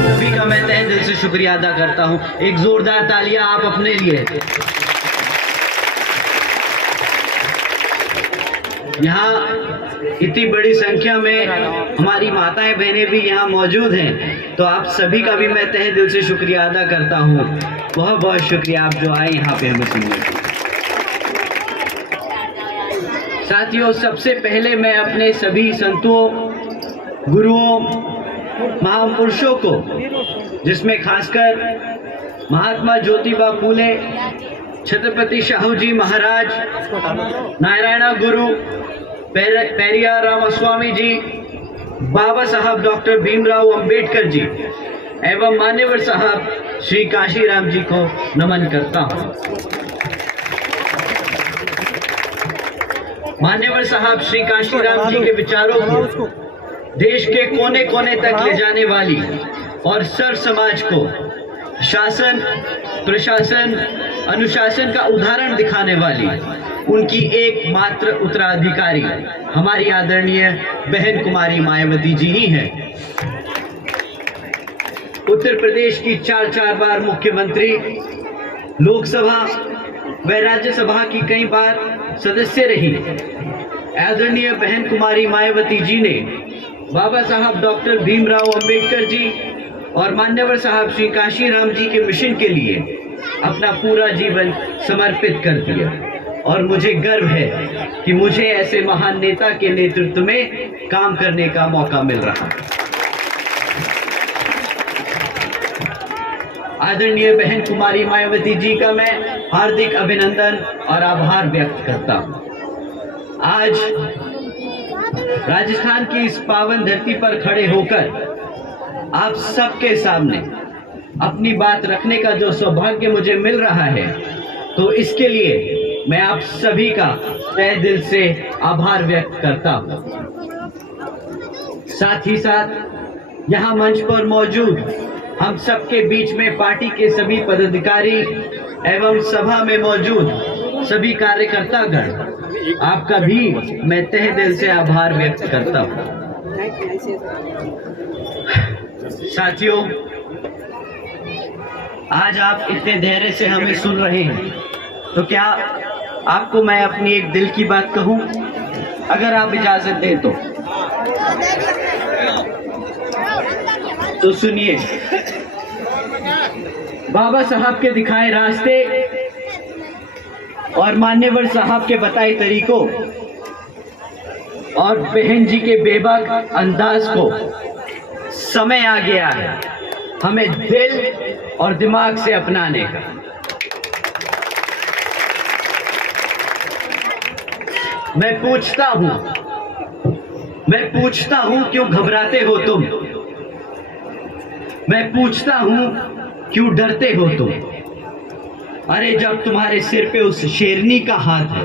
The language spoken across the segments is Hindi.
सभी का मैं तहे दिल से शुक्रिया अदा करता हूं। एक जोरदार तालियां आप अपने लिए। यहाँ इतनी बड़ी संख्या में हमारी माताएं बहनें भी यहाँ मौजूद हैं, तो आप सभी का भी मैं तहे दिल से शुक्रिया अदा करता हूँ। बहुत बहुत शुक्रिया आप जो आए यहाँ पे हमें सुनने के लिए। साथियों, सबसे पहले मैं अपने सभी संतों, गुरुओं, महापुरुषों को, जिसमें खासकर महात्मा ज्योतिबा फूले, छत्रपति शाहूजी महाराज, नारायण गुरु, पेरियार रामास्वामी जी, बाबा साहब डॉक्टर भीमराव अंबेडकर जी एवं मान्यवर साहब श्री काशीराम जी को नमन करता हूँ। मान्यवर साहब श्री काशीराम जी के विचारों को देश के कोने कोने तक ले जाने वाली और सर्व समाज को शासन, प्रशासन, अनुशासन का उदाहरण दिखाने वाली उनकी एकमात्र उत्तराधिकारी हमारी आदरणीय बहन कुमारी मायावती जी ही हैं। उत्तर प्रदेश की 4 बार मुख्यमंत्री, लोकसभा व राज्यसभा की कई बार सदस्य रही आदरणीय बहन कुमारी मायावती जी ने बाबा साहब डॉक्टर भीमराव अंबेडकर जी और मान्यवर साहब श्री काशीराम जी के मिशन के लिए अपना पूरा जीवन समर्पित कर दिया और मुझे गर्व है कि मुझे ऐसे महान नेता के नेतृत्व में काम करने का मौका मिल रहा है। आदरणीय बहन कुमारी मायावती जी का मैं हार्दिक अभिनंदन और आभार व्यक्त करता हूं। आज राजस्थान की इस पावन धरती पर खड़े होकर आप सबके सामने अपनी बात रखने का जो सौभाग्य मुझे मिल रहा है, तो इसके लिए मैं आप सभी का तहे दिल से आभार व्यक्त करता हूं। साथ ही साथ यहाँ मंच पर मौजूद हम सबके बीच में पार्टी के सभी पदाधिकारी एवं सभा में मौजूद सभी कार्यकर्तागण, आपका भी मैं तहे दिल से आभार व्यक्त करता हूं। साथियों, आज आप इतने धैर्य से हमें सुन रहे हैं, तो क्या आपको मैं अपनी एक दिल की बात कहूं? अगर आप इजाजत दें तो सुनिए। बाबा साहब के दिखाए रास्ते और मान्यवर साहब के बताए तरीकों और बहन जी के बेबाक अंदाज को समय आ गया है हमें दिल और दिमाग से अपनाने का। मैं पूछता हूं क्यों घबराते हो तुम? मैं पूछता हूं क्यों डरते हो तुम? अरे जब तुम्हारे सिर पे उस शेरनी का हाथ है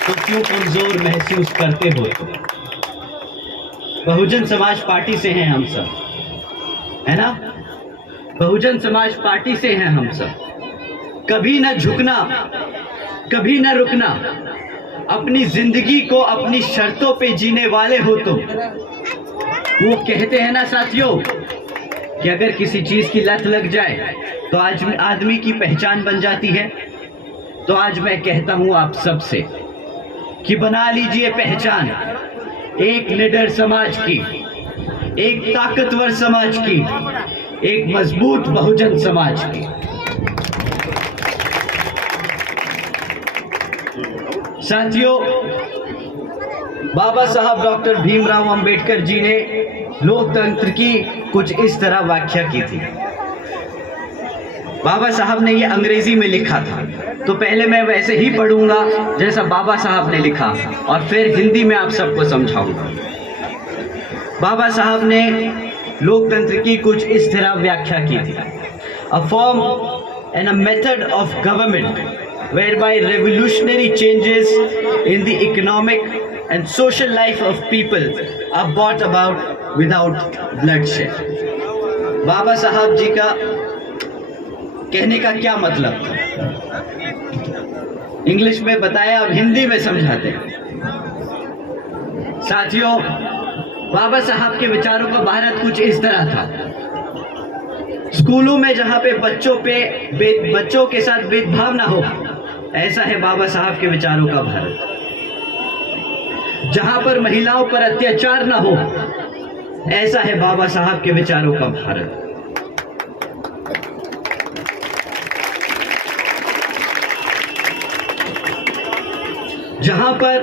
तो क्यों कमजोर महसूस करते हो तुम? बहुजन समाज पार्टी से हैं हम सब, है ना? बहुजन समाज पार्टी से हैं हम सब। कभी न झुकना, कभी न रुकना, अपनी जिंदगी को अपनी शर्तों पे जीने वाले हो तुम। वो कहते हैं ना साथियों कि अगर किसी चीज की लत लग जाए तो आज आदमी की पहचान बन जाती है। तो आज मैं कहता हूं आप सबसे कि बना लीजिए पहचान एक निडर समाज की, एक ताकतवर समाज की, एक मजबूत बहुजन समाज की। साथियों, बाबा साहब डॉक्टर भीमराव अंबेडकर जी ने लोकतंत्र की कुछ इस तरह व्याख्या की थी। बाबा साहब ने ये अंग्रेजी में लिखा था, तो पहले मैं वैसे ही पढ़ूंगा जैसा बाबा साहब ने लिखा और फिर हिंदी में आप सबको समझाऊंगा। बाबा साहब ने लोकतंत्र की कुछ इस तरह व्याख्या की थी। A form and a method of government whereby revolutionary changes in the economic and social life of people are brought about without bloodshed। बाबा साहब जी का कहने का क्या मतलब था? इंग्लिश में बताया, अब हिंदी में समझाते हैं। साथियों, बाबा साहब के विचारों का भारत कुछ इस तरह था। स्कूलों में जहां पे बच्चों के साथ भेदभाव ना हो, ऐसा है बाबा साहब के विचारों का भारत। जहां पर महिलाओं पर अत्याचार ना हो, ऐसा है बाबा साहब के विचारों का भारत। जहां पर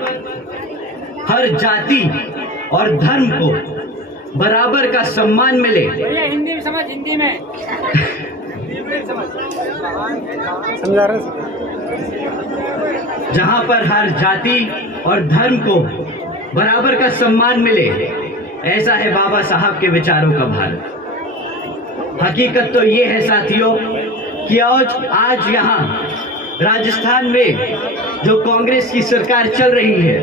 हर जाति और धर्म को बराबर का सम्मान मिले। हिंदी में समझ, हिंदी में समझा रहे। जहां पर हर जाति और धर्म को बराबर का सम्मान मिले, ऐसा है बाबा साहब के विचारों का भारत। हकीकत तो ये है साथियों कि आज यहाँ राजस्थान में जो कांग्रेस की सरकार चल रही है,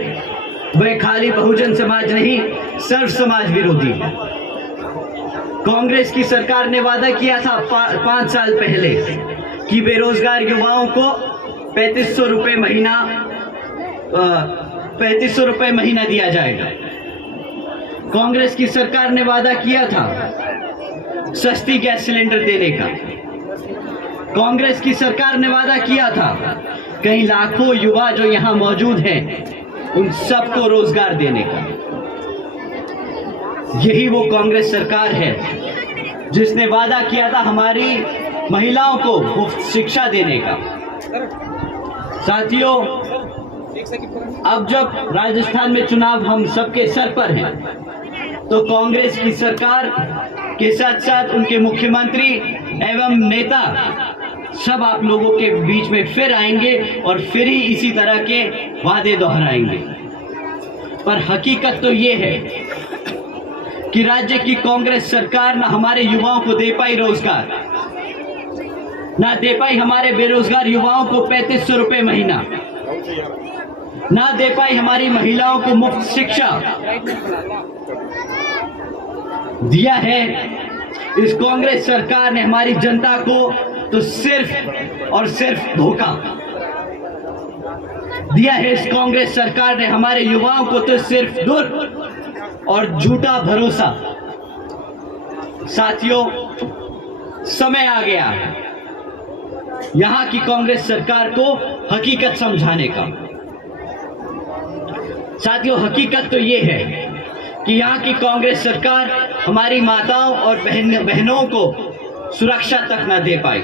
वह खाली बहुजन समाज नहीं, सर्व समाज विरोधी है। कांग्रेस की सरकार ने वादा किया था 5 साल पहले कि बेरोजगार युवाओं को 3500 रुपए महीना दिया जाएगा। कांग्रेस की सरकार ने वादा किया था सस्ती गैस सिलेंडर देने का। कांग्रेस की सरकार ने वादा किया था कई लाखों युवा जो यहाँ मौजूद हैं, उन सबको रोजगार देने का। यही वो कांग्रेस सरकार है जिसने वादा किया था हमारी महिलाओं को मुफ्त शिक्षा देने का। साथियों, अब जब राजस्थान में चुनाव हम सबके सर पर हैं, तो कांग्रेस की सरकार के साथ साथ उनके मुख्यमंत्री एवं नेता सब आप लोगों के बीच में फिर आएंगे और फिर ही इसी तरह के वादे दोहराएंगे। पर हकीकत तो ये है कि राज्य की कांग्रेस सरकार ना हमारे युवाओं को दे पाई रोजगार, ना दे पाई हमारे बेरोजगार युवाओं को 3500 रुपए महीना, ना दे पाई हमारी महिलाओं को मुफ्त शिक्षा। दिया है इस कांग्रेस सरकार ने हमारी जनता को तो सिर्फ और सिर्फ धोखा। दिया है इस कांग्रेस सरकार ने हमारे युवाओं को तो सिर्फ दुर्ग और झूठा भरोसा। साथियों, समय आ गया है यहां की कांग्रेस सरकार को हकीकत समझाने का। साथियों, हकीकत तो ये है कि यहाँ की कांग्रेस सरकार हमारी माताओं और बहनों को सुरक्षा तक न दे पाई।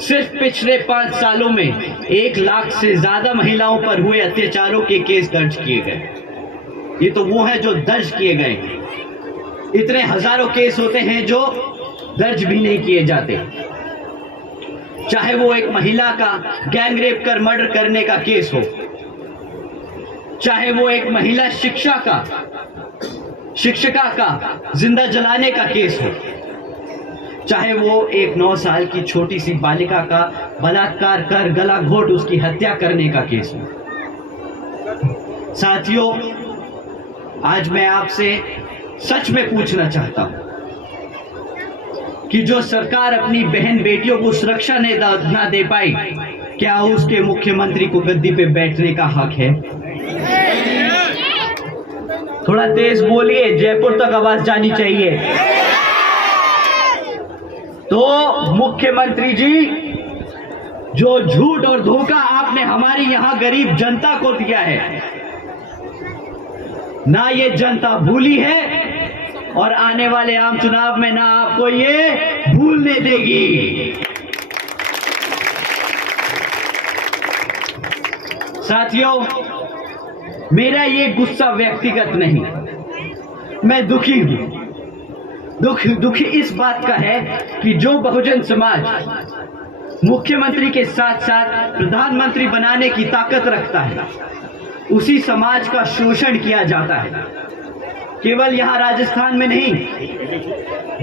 सिर्फ पिछले 5 सालों में 1 लाख से ज्यादा महिलाओं पर हुए अत्याचारों के केस दर्ज किए गए। ये तो वो है जो दर्ज किए गए, इतने हजारों केस होते हैं जो दर्ज भी नहीं किए जाते। चाहे वो एक महिला का गैंग रेप कर मर्डर करने का केस हो, चाहे वो एक महिला शिक्षिका का जिंदा जलाने का केस हो, चाहे वो एक 9 साल की छोटी सी बालिका का बलात्कार कर गला घोट उसकी हत्या करने का केस हो। साथियों, आज मैं आपसे सच में पूछना चाहता हूं कि जो सरकार अपनी बहन बेटियों को सुरक्षा ना दे पाई, क्या उसके मुख्यमंत्री को गद्दी पे बैठने का हक है? थोड़ा तेज बोलिए, जयपुर तक आवाज जानी चाहिए। तो मुख्यमंत्री जी, जो झूठ और धोखा आपने हमारी यहां गरीब जनता को दिया है, ना ये जनता भूली है और आने वाले आम चुनाव में ना आपको ये भूलने देगी। साथियों, मेरा ये गुस्सा व्यक्तिगत नहीं, मैं दुखी हूं। दुखी इस बात का है कि जो बहुजन समाज मुख्यमंत्री के साथ साथ प्रधानमंत्री बनाने की ताकत रखता है, उसी समाज का शोषण किया जाता है। केवल यहाँ राजस्थान में नहीं,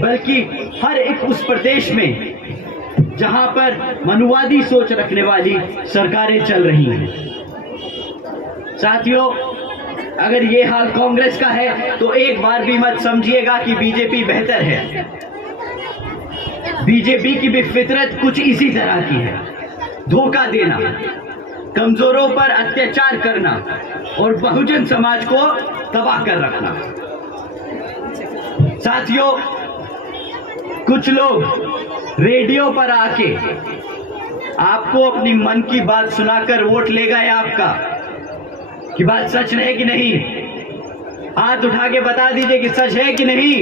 बल्कि हर एक उस प्रदेश में जहां पर मनुवादी सोच रखने वाली सरकारें चल रही हैं। साथियों, अगर ये हाल कांग्रेस का है तो एक बार भी मत समझिएगा कि बीजेपी बेहतर है। बीजेपी की भी फितरत कुछ इसी तरह की है, धोखा देना, कमजोरों पर अत्याचार करना और बहुजन समाज को तबाह कर रखना। साथियों, कुछ लोग रेडियो पर आके आपको अपनी मन की बात सुनाकर वोट ले गए आपका, कि बात सच है कि नहीं? हाथ उठा के बता दीजिए कि सच है कि नहीं।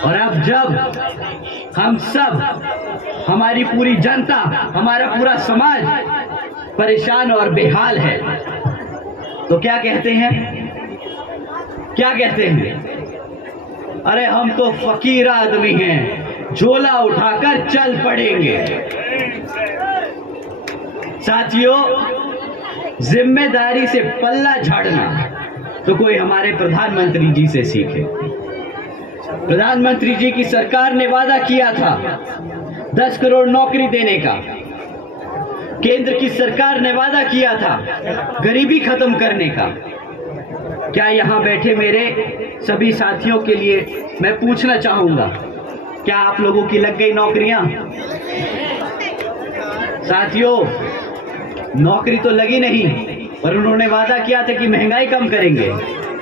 और अब जब हम सब, हमारी पूरी जनता, हमारा पूरा समाज परेशान और बेहाल है, तो क्या कहते हैं? क्या कहते हैं? अरे हम तो फकीर आदमी हैं, झोला उठाकर चल पड़ेंगे। साथियों, जिम्मेदारी से पल्ला झाड़ना तो कोई हमारे प्रधानमंत्री जी से सीखे। प्रधानमंत्री जी की सरकार ने वादा किया था 10 करोड़ नौकरी देने का। केंद्र की सरकार ने वादा किया था गरीबी खत्म करने का। क्या यहाँ बैठे मेरे सभी साथियों के लिए मैं पूछना चाहूंगा, क्या आप लोगों की लग गई नौकरियां? साथियों, नौकरी तो लगी नहीं, पर उन्होंने वादा किया था कि महंगाई कम करेंगे।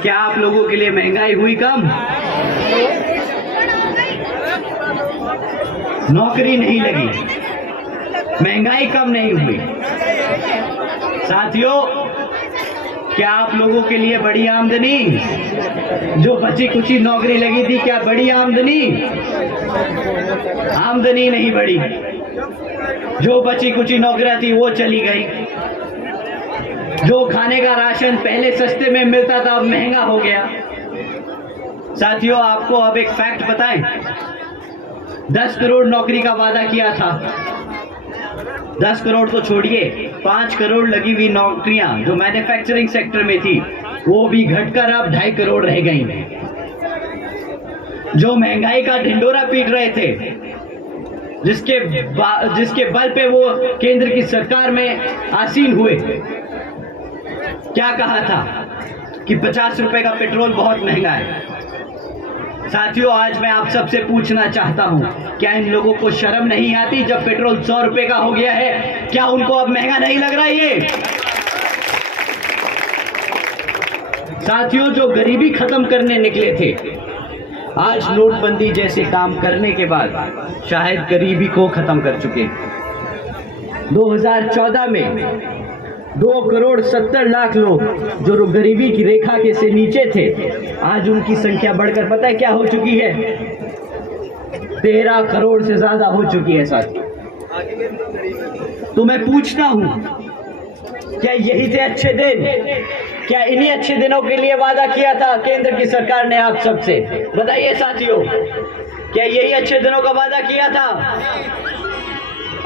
क्या आप लोगों के लिए महंगाई हुई कम? नौकरी नहीं लगी, महंगाई कम नहीं हुई। साथियों, क्या आप लोगों के लिए बड़ी आमदनी, जो बची कुची नौकरी लगी थी, क्या बड़ी आमदनी? आमदनी नहीं बढ़ी। जो बची कुची नौकरियां थी वो चली गई। जो खाने का राशन पहले सस्ते में मिलता था अब महंगा हो गया। साथियों, आपको अब एक फैक्ट बताएं, 10 करोड़ नौकरी का वादा किया था। 10 करोड़ तो छोड़िए, 5 करोड़ लगी हुई नौकरियां जो मैन्युफैक्चरिंग सेक्टर में थी, वो भी घटकर अब 2.5 करोड़ रह गई। जो महंगाई का ढिंडोरा पीट रहे थे, जिसके बल पे वो केंद्र की सरकार में आसीन हुए, क्या कहा था कि 50 रुपए का पेट्रोल बहुत महंगा है। साथियों, आज मैं आप सबसे पूछना चाहता हूं, क्या इन लोगों को शर्म नहीं आती? जब पेट्रोल 100 रुपए का हो गया है, क्या उनको अब महंगा नहीं लग रहा है ये? साथियों, जो गरीबी खत्म करने निकले थे, आज नोटबंदी जैसे काम करने के बाद शायद गरीबी को खत्म कर चुके। 2014 में 2,70,00,000 लोग जो गरीबी की रेखा के से नीचे थे, आज उनकी संख्या बढ़कर पता है क्या हो चुकी है? 13 करोड़ से ज्यादा हो चुकी है। साथियों, तो मैं पूछता हूं, क्या यही थे अच्छे दिन? क्या इन्हीं अच्छे दिनों के लिए वादा किया था केंद्र की सरकार ने आप सबसे? बताइए साथियों, क्या यही अच्छे दिनों का वादा किया था?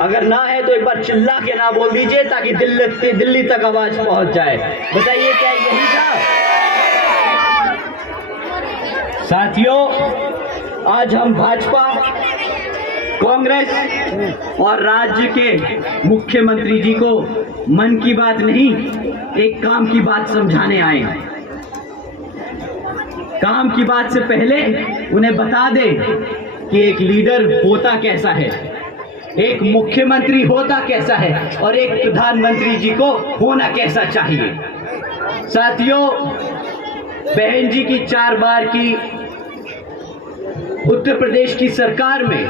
अगर ना है तो एक बार चिल्ला के ना बोल दीजिए, ताकि दिल्ली तक आवाज पहुंच जाए। बताइए, क्या यही था? साथियों, आज हम भाजपा, कांग्रेस और राज्य के मुख्यमंत्री जी को मन की बात नहीं, एक काम की बात समझाने आए हैं। काम की बात से पहले उन्हें बता दें कि एक लीडर होता कैसा है, एक मुख्यमंत्री होता कैसा है, और एक प्रधानमंत्री जी को होना कैसा चाहिए। साथियों, बहन जी की 4 बार की उत्तर प्रदेश की सरकार में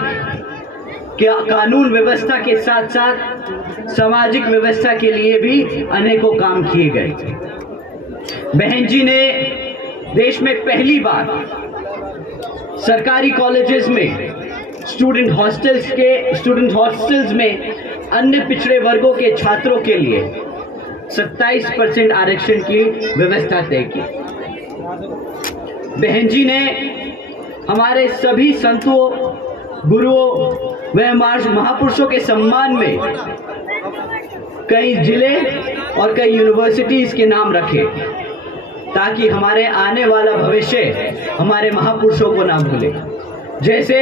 क्या कानून व्यवस्था के साथ साथ सामाजिक व्यवस्था के लिए भी अनेकों काम किए गए। बहन जी ने देश में पहली बार सरकारी कॉलेजेस में स्टूडेंट हॉस्टल्स में अन्य पिछड़े वर्गों के छात्रों के लिए 27% आरक्षण की व्यवस्था तय की। बहन जी ने हमारे सभी संतों, गुरुओं व महापुरुषों के सम्मान में कई जिले और कई यूनिवर्सिटीज के नाम रखे, ताकि हमारे आने वाला भविष्य हमारे महापुरुषों को ना भूले। जैसे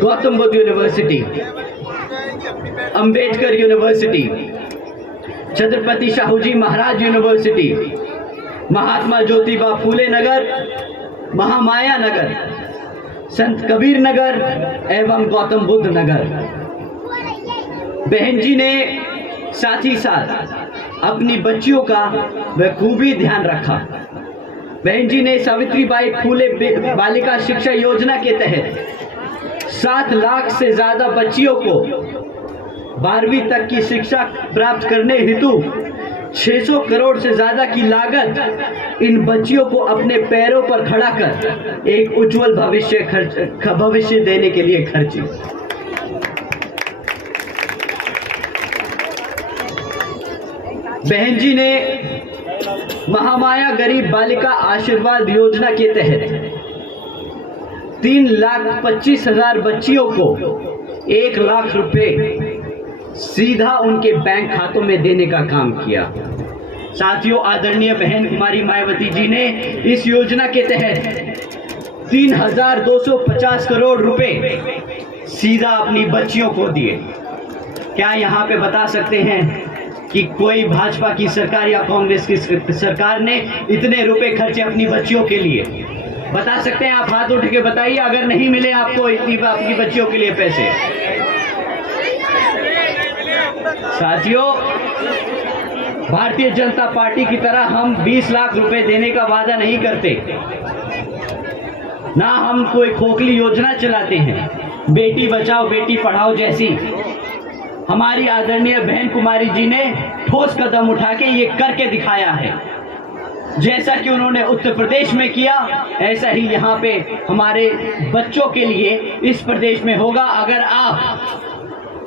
Gautam Buddha university, Ambedkar university, Chhatrapati Shahuji Maharaj university, Mahatma Jyotiba Phule नगर, महामाया नगर, संत कबीर नगर एवं गौतम बुद्ध नगर। बहन जी ने साथ ही साथ अपनी बच्चियों का बखूबी ध्यान रखा। बहन जी ने सावित्रीबाई फूले बालिका शिक्षा योजना के तहत 7 लाख से ज्यादा बच्चियों को 12वीं तक की शिक्षा प्राप्त करने हेतु 600 करोड़ से ज्यादा की लागत इन बच्चियों को अपने पैरों पर खड़ा कर एक उज्जवल भविष्य देने के लिए खर्ची। बहन जी ने महामाया गरीब बालिका आशीर्वाद योजना के तहत 3,25,000 बच्चियों को 1 लाख रुपए सीधा उनके बैंक खातों में देने का काम किया। साथियों, आदरणीय बहन कुमारी मायावती जी ने इस योजना के तहत 3,250 करोड़ रुपए सीधा अपनी बच्चियों को दिए। क्या यहाँ पे बता सकते हैं कि कोई भाजपा की सरकार या कांग्रेस की सरकार ने इतने रुपए खर्चे अपनी बच्चियों के लिए? बता सकते हैं? आप हाथ उठ के बताइए अगर नहीं मिले आपको इतनी अपनी बच्चियों के लिए पैसे। साथियों, भारतीय जनता पार्टी की तरह हम 20 लाख रुपए देने का वादा नहीं करते, ना हम कोई खोखली योजना चलाते हैं। बेटी बचाओ बेटी पढ़ाओ जैसी हमारी आदरणीय बहन कुमारी जी ने ठोस कदम उठा के ये करके दिखाया है। जैसा कि उन्होंने उत्तर प्रदेश में किया, ऐसा ही यहाँ पे हमारे बच्चों के लिए इस प्रदेश में होगा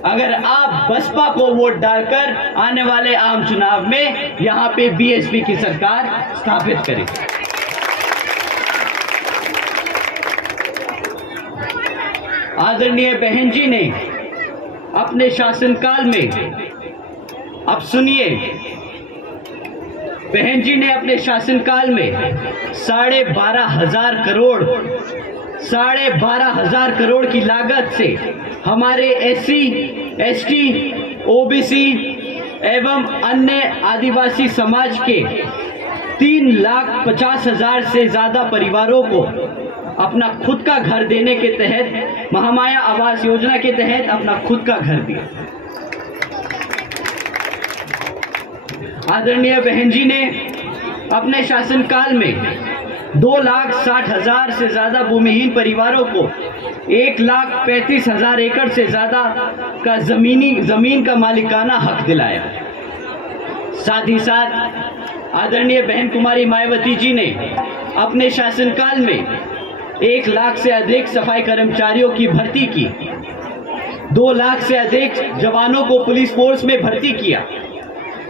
अगर आप बसपा को वोट डालकर आने वाले आम चुनाव में यहाँ पे बीएसपी की सरकार स्थापित करें। आदरणीय बहन जी ने अपने शासनकाल में, अब सुनिए, बहन जी ने अपने शासनकाल में 12,500 करोड़ की लागत से हमारे एससी, एसटी, ओबीसी एवं अन्य आदिवासी समाज के 3,50,000 से ज्यादा परिवारों को अपना खुद का घर देने के तहत, महामाया आवास योजना के तहत अपना खुद का घर दिया। आदरणीय बहन जी ने अपने शासनकाल में 2,60,000 से ज्यादा भूमिहीन परिवारों को 1,35,000 एकड़ से ज्यादा का जमीन का मालिकाना हक दिलाया। साथ ही साथ आदरणीय बहन कुमारी मायावती जी ने अपने शासनकाल में 1 लाख से अधिक सफाई कर्मचारियों की भर्ती की, 2 लाख से अधिक जवानों को पुलिस फोर्स में भर्ती किया,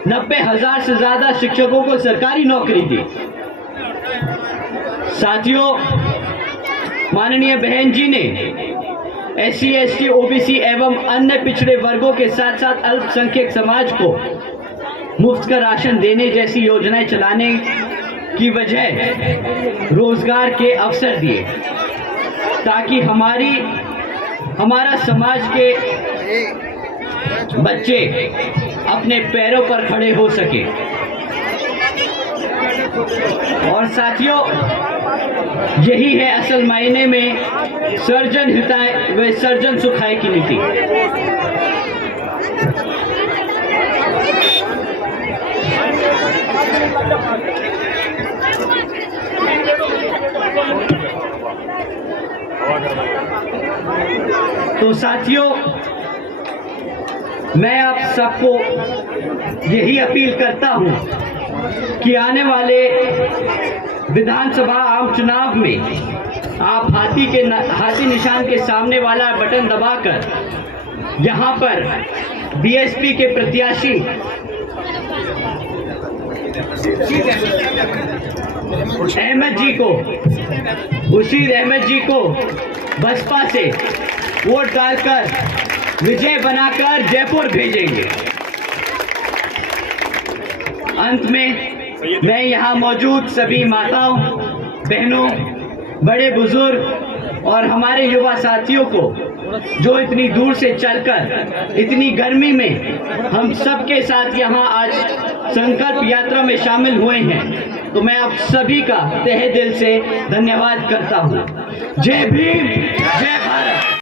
90,000 से ज्यादा शिक्षकों को सरकारी नौकरी दी। साथियों, माननीय बहन जी ने एससी, एसटी, ओबीसी एवं अन्य पिछड़े वर्गों के साथ साथ अल्पसंख्यक समाज को मुफ्त का राशन देने जैसी योजनाएं चलाने की वजह रोजगार के अवसर दिए, ताकि हमारा समाज के बच्चे अपने पैरों पर खड़े हो सके। और साथियों, यही है असल मायने में सर्जन हिताय व सर्जन सुखाय की नीति। तो साथियों, मैं आप सबको यही अपील करता हूं कि आने वाले विधानसभा आम चुनाव में आप हाथी निशान के सामने वाला बटन दबाकर यहां पर बीएसपी के प्रत्याशी खुर्शीद अहमद जी को बसपा से वोट डालकर विजय बनाकर जयपुर भेजेंगे। अंत में मैं यहाँ मौजूद सभी माताओं, बहनों, बड़े बुजुर्ग और हमारे युवा साथियों को, जो इतनी दूर से चलकर इतनी गर्मी में हम सबके साथ यहाँ आज संकल्प यात्रा में शामिल हुए हैं, तो मैं आप सभी का तहे दिल से धन्यवाद करता हूँ। जय भीम, जय भारत।